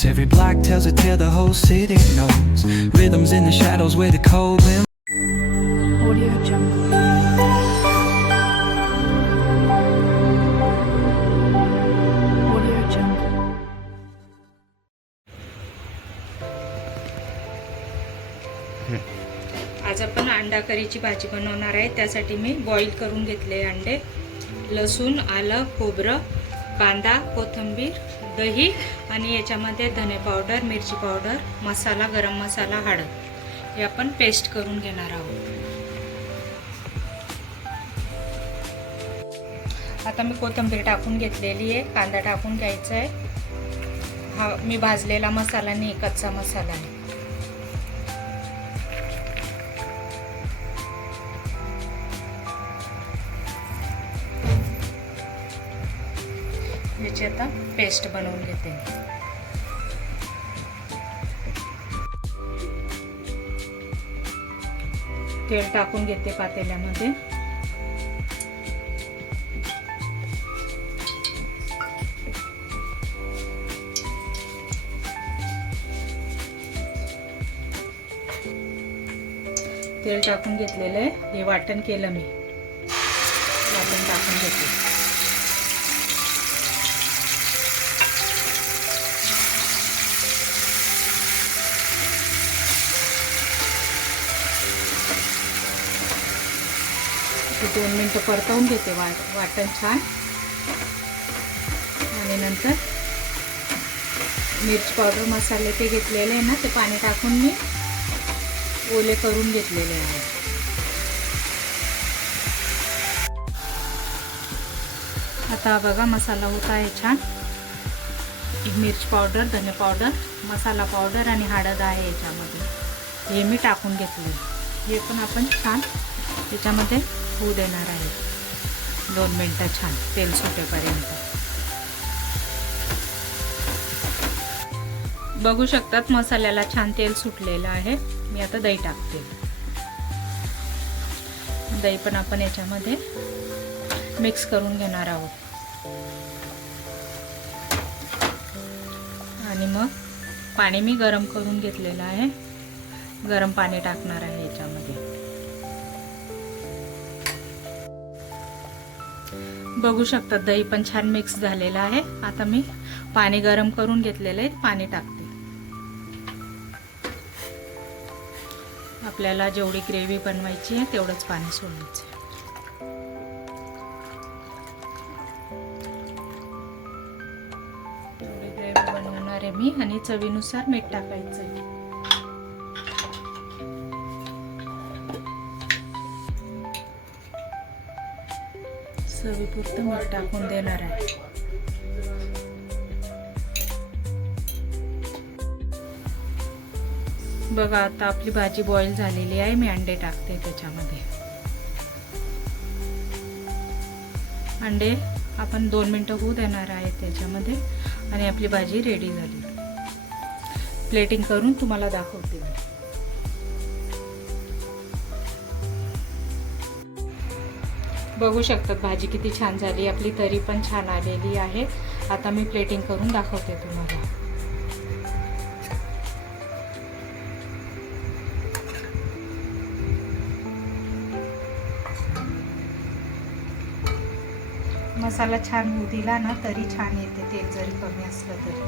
bones. Every block tells a tale the whole city knows. Rhythms in the shadows where the cold wind. Audio Jungle. Audio Jungle. आज आपण अंडा करीची भाजी बनवणार आहे. त्यासाठी मी boil करून घेतले अंडे, लसूण, आलं, खोबरं, कांदा, कोथिंबीर, दही आणि याच्यामध्ये धने पावडर, मिरची पावडर, मसाला, गरम मसाला, हळद हे आपण पेस्ट करून घेणार आहोत. आता मी कोथिंबीर टाकून घेतलेली आहे, कांदा टाकून घ्यायचा आहे. हा मी भाजलेला मसाला नाही, कच्चा मसाला आहे. याची आता पेस्ट बनवून घेते. तेल टाकून घेते पातेल्यामध्ये. तेल टाकून घेतलेलं आहे. हे वाटण केलं मी, वाटण टाकून घेते. ते 2 मिनिटं परतवून घेते वाटण छान. आणि नंतर मिरची पावडर, मसाले ते घेतलेले आहे ना, ते पाणी टाकून मी ओले करून घेतलेले आहे. आता बघा मसाला होता आहे छान. मिरची पावडर, धने पावडर, मसाला पावडर आणि हळद आहे याच्यामध्ये. हे मी टाकून घेतले. हे पण आपण छान त्याच्यामध्ये होऊ देणार आहे 2 मिनिटं छान तेल सुटेपर्यंत. बघू शकतात मसाल्याला छान तेल सुटलेलं आहे. मी आता दही टाकते. दही पण आपण याच्यामध्ये मिक्स करून घेणार आहोत. आणि मग पाणी मी गरम करून घेतलेलं आहे. गरम पाणी टाकणार आहे याच्यामध्ये. बघू शकता दही पण छान मिक्स झालेलं आहे. आता मी पाणी गरम करून घेतलेलं आहे, पाणी टाकते. आपल्याला जेवढी ग्रेव्ही बनवायची आहे तेवढंच पाणी सोडायचं. तेवढी ग्रेव्ही बनवणार आहे मी. आणि चवीनुसार मीठ टाकायचं आहे. चवीपुरतं मीठ टाकून देणार आहे. बघा आता आपली भाजी बॉईल झालेली आहे. मी अंडे टाकते त्याच्यामध्ये. अंडे आपण 2 मिनिटं होऊ देणार आहे त्याच्यामध्ये. आणि आपली भाजी रेडी झाली. प्लेटिंग करून तुम्हाला दाखवते. बघू शकतात भाजी किती छान झाली आपली. तरी पण छान आलेली आहे. आता मी प्लेटिंग करून दाखवते तुम्हाला. मसाला छान होऊ दिला ना तरी छान येते, तेल जरी कमी असलं तरी.